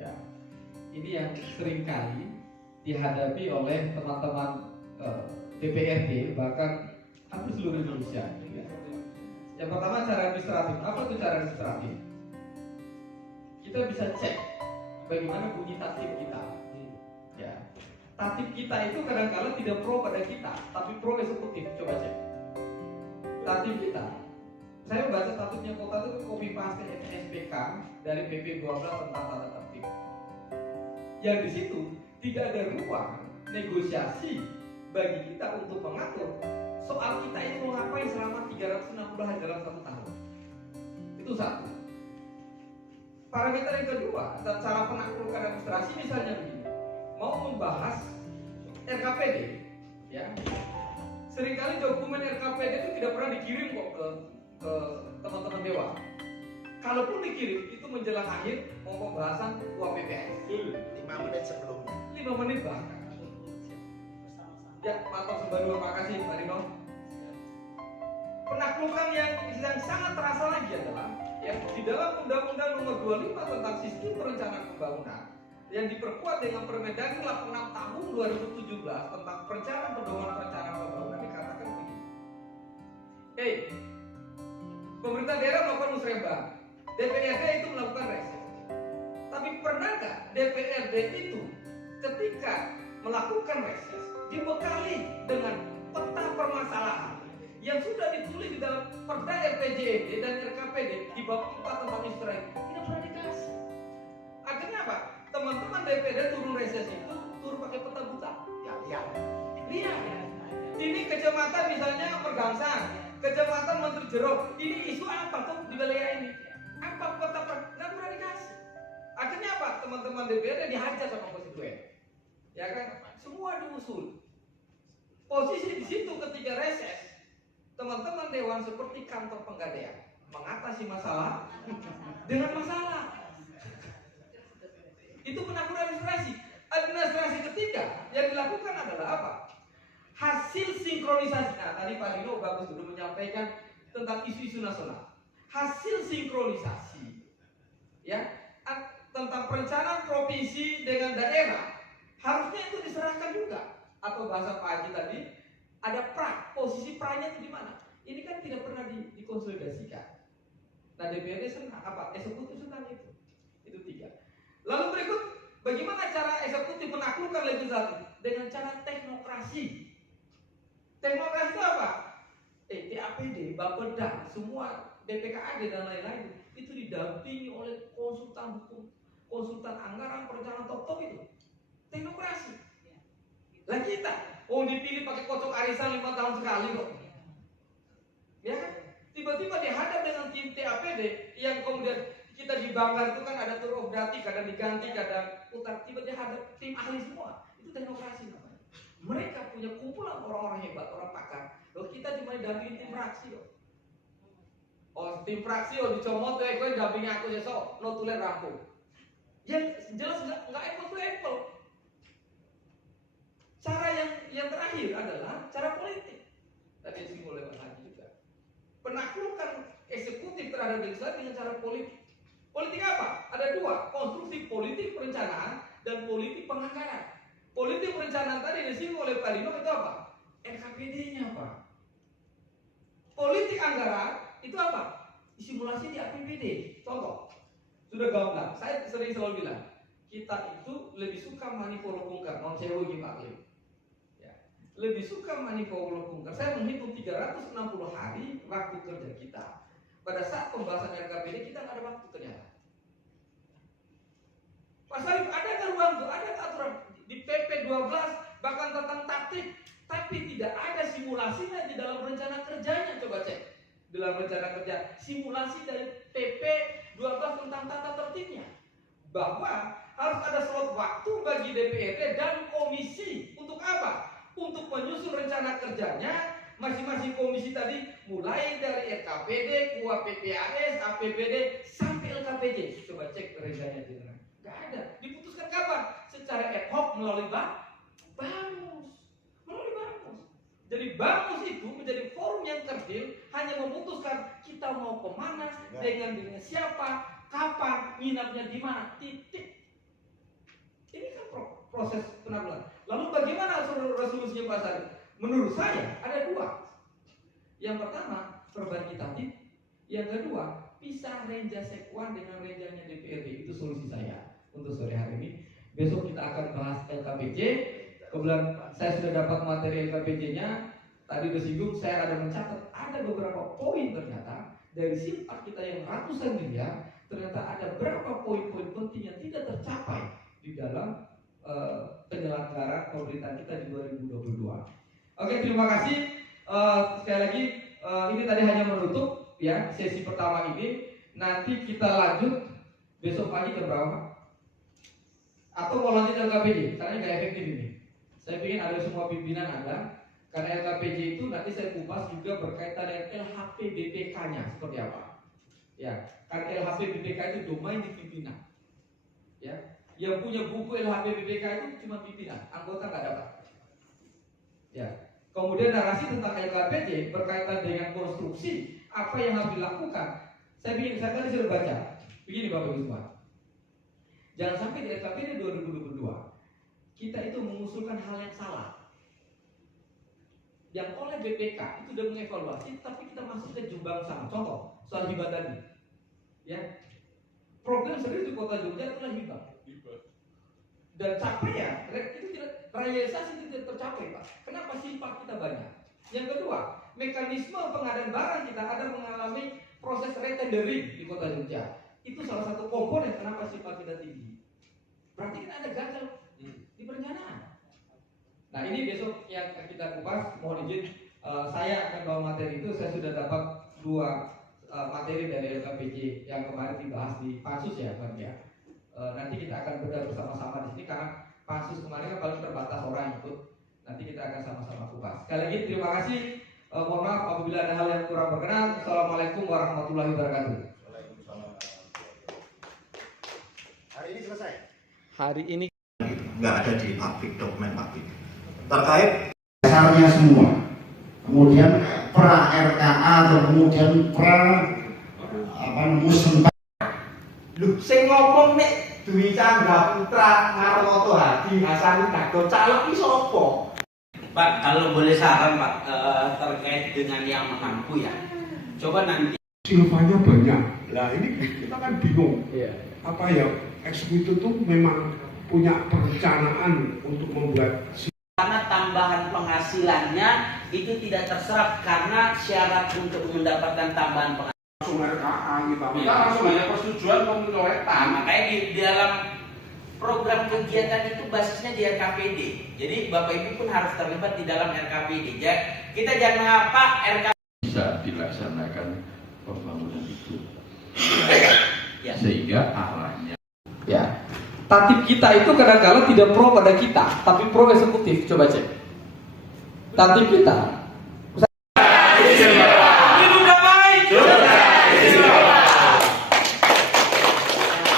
Ya, ini yang seringkali dihadapi oleh teman-teman DPRD, bahkan hampir seluruh Indonesia. Ya. Yang pertama, cara administratif. Apa itu cara administratif? Kita bisa cek bagaimana bunyi tatip kita. Ya, tatip kita itu kadang-kala tidak pro pada kita, tapi pro eksekutif. Coba cek tatip kita. Saya baca tatipnya kota itu copy paste SPK dari PP 12 tentang tata tertib. Yang di situ tidak ada ruang negosiasi bagi kita untuk mengatur soal kita itu mau ngapain selama 360 hari dalam 1 tahun. Itu satu. Parameter yang kedua, cara penaklukan administrasi misalnya begini, mau membahas RKPD, ya. Seringkali dokumen RKPD itu tidak pernah dikirim kok ke teman-teman dewan. Kalaupun dikirim itu menjelang akhir mau pembahasan UAPPS 5 menit sebelumnya. 5 menit bahkan. Ya, Pak Sembadua, makasih Pak Rino. Penaklukan yang sangat terasa lagi adalah ya, di dalam Undang-Undang Nomor 25 tentang Sistem Perencanaan Pembangunan yang diperkuat dengan Permendagri 86 tahun 2017 tentang perencanaan perencanaan pembangunan dikatakan begini. Pemerintah daerah melakukan musrembang, DPRD itu melakukan reses. Tapi pernah nggak DPRD itu ketika melakukan reses dibekali dengan peta permasalahan yang sudah ditulis di dalam Perda RPJMD dan RKPD di bab 4 tentang Israel? Tidak pernah dikasih. Akhirnya apa? Teman-teman DPRD turun reses itu turun pakai peta buta. Ya. Lihat. Ini kecamatan misalnya Mergangsang, kecamatan Menteri Jero. Ini isu apa tuh di wilayah ini? Apa peta nggak pernah dikasih. Akhirnya apa? Teman-teman DPRD dihajar sama konstituen. Ya kan? Semua diusul. Posisi di situ ketika reses, teman-teman dewan seperti kantor penggadaian mengatasi masalah dengan masalah. Itu penaklukan administrasi. Administrasi ketiga yang dilakukan adalah apa? Hasil sinkronisasi. Nah, tadi Pak Dino bagus sudah menyampaikan tentang isu-isu nasional. Hasil sinkronisasi, ya, tentang perencanaan provinsi dengan daerah harusnya itu diserahkan juga. Atau bahasa Pak Haji tadi, ada pra, posisi pra-nya itu di mana? Ini kan tidak pernah dikonsolidasikan. Nah, DPRD senang apa? Eksekutif senang itu. Itu 3. Lalu berikut, bagaimana cara eksekutif menaklukkan legislatif? Dengan cara teknokrasi. Teknokrasi itu apa? TAPD, Bapeda, semua BPKAD dan lain-lain itu didampingi oleh konsultan hukum, konsultan anggaran, perencanaan top-top itu. Teknokrasi. Lah kita, dipilih pakai kocok arisan 5 tahun sekali kok. Ya kan? Tiba-tiba dihadap dengan tim TAPD yang kemudian kita di Banggar itu kan ada tour of duty, kadang diganti, kadang putar. Tiba-tiba dihadap tim ahli semua. Itu teknokrasi namanya. Mereka punya kumpulan orang-orang hebat, orang pakar. Loh, kita cuma didampingi tim fraksi loh. Tim fraksi dicomot tuh, gue dampingi aku besok, notulen rampung. Yang jelas nggak apple. Cara yang terakhir adalah cara politik. Tadi disinggung oleh Pak Haji juga. Penaklukan eksekutif terhadap legislatif dengan cara politik. Politik apa? Ada 2, konstruksi politik perencanaan dan politik penganggaran. Politik perencanaan tadi disinggung oleh Pak Dino itu apa? RKPD-nya apa? Politik anggaran itu apa? Simulasi di APBD. Contoh, sudah gamblang. Saya selalu bilang, kita itu lebih suka manipolo kungkar, non sewu gimana? Ya, lebih suka manipolo kungkar. Saya menghitung 360 hari waktu kerja kita. Pada saat pembahasan RKPD kita nggak ada waktu ternyata. Pak Sarif, ada ruang tuh, ada aturan di PP 12 bahkan tentang taktik, tapi tidak ada simulasinya di dalam rencana kerjanya. Coba cek dalam rencana kerja simulasi dari PP 12 tentang tata tertibnya, bahwa harus ada slot waktu bagi DPRD dan komisi untuk apa? Untuk menyusun rencana kerjanya masing-masing komisi tadi, mulai dari RKPD, KUAPPAS, APBD sampai LKPJ. Coba cek rencanya di mana. Gak ada. Diputuskan kapan? Secara ad hoc melalui Bamus. Melalui Bamus. Jadi Bamus itu menjadi forum yang kerdil, hanya memutuskan kita mau kemana, dengan siapa, kapan, nginapnya di mana, titik. penanggulangan. Lalu bagaimana resolusinya Pak Sari? Menurut saya ada dua. Yang pertama, perbaiki tatib. Yang kedua, pisah Renja Sekwan dengan renjanya DPRD. Itu solusi saya untuk sore hari ini. Besok kita akan bahas LKPJ. Kebetulan saya sudah dapat materi LKPJ-nya. Tadi disinggung, saya ada mencatat ada beberapa poin ternyata dari sifat kita yang ratusan miliar, ternyata ada beberapa poin-poin penting yang tidak tercapai di dalam penyelenggaraan pemerintahan kita di 2022. Oke, terima kasih. Sekali lagi ini tadi hanya menutup ya sesi pertama ini. Nanti kita lanjut besok pagi ke berapa? Atau mau lanjut LKPJ? Karena nggak efektif ini. Saya ingin ada semua pimpinan ada. Karena LKPJ itu nanti saya kupas juga berkaitan dengan LHP BPK-nya seperti apa. Ya, karena LHP BPK itu domain di pimpinan. Ya, yang punya buku LHP BPK itu cuma pimpinan, anggota nggak dapat. Ya, kemudian narasi tentang LKPJ berkaitan dengan konstruksi apa yang harus dilakukan. Saya tadi sudah baca. Begini Bapak Ibu semua. Jangan sampai di LKPJ 2022 kita itu mengusulkan hal yang salah. Yang oleh BPK itu sudah mengevaluasi, tapi kita masuk ke jurang sama. Contoh, soal hibah tadi. Ya, problem serius di kota Jogja adalah hibah. Dan capaian itu tidak realisasi itu tidak tercapai, Pak. Kenapa sifat kita banyak? Yang kedua, mekanisme pengadaan barang kita ada mengalami proses retendering di kota Jogja. Itu salah satu komponen kenapa sifat kita tinggi. Berarti kan ada gagal di perencanaan. Nah ini besok yang kita kupas, mohon izin saya akan bawa materi itu. Saya sudah dapat dua materi dari LKPJ yang kemarin dibahas di Pansus ya Pak ya. Nanti kita akan bedah bersama-sama di sini karena Pansus kemarin kan paling terbatas orang ikut. Nanti kita akan sama-sama kupas. Sekali lagi terima kasih. Mohon maaf apabila ada hal yang kurang berkenan. Assalamualaikum warahmatullahi wabarakatuh. Waalaikumsalam. Hari ini selesai. Hari ini Nggak ada di publik, dokumen publik. Terkait dasarnya semua, kemudian pra RKA atau kemudian pra musembah. Lho sing ngomong nek Dwi Chandra Putra Marwoto Hadi Hasan Dago calon iki sapa? Pak, kalau boleh saran Pak terkait dengan yang mengampu ya. Coba nanti silvanya banyak. Nah ini kita kan bingung. Apa ya eksekutif itu memang punya perencanaan untuk membuat karena tambahan penghasilannya itu tidak terserap karena syarat untuk mendapatkan tambahan penghasilan langsung RKA gitu. Kita Iya. langsung hanya persetujuan pengelolaan. Nah, makanya di dalam program kegiatan itu basisnya di RKPD. Jadi Bapak Ibu pun harus terlibat di dalam RKPD. Kita jangan mengapa RKPD bisa dilaksanakan pembangunan itu ya. sehingga arahnya ya. Tatib kita itu kadang-kadang tidak pro pada kita, tapi pro eksekutif. Coba cek. Tatib kita